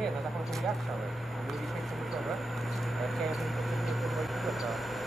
Nie, na taką, że ja chciałem. Mieliśmy przemysłowe, ja chciałem, żeby to się nie było.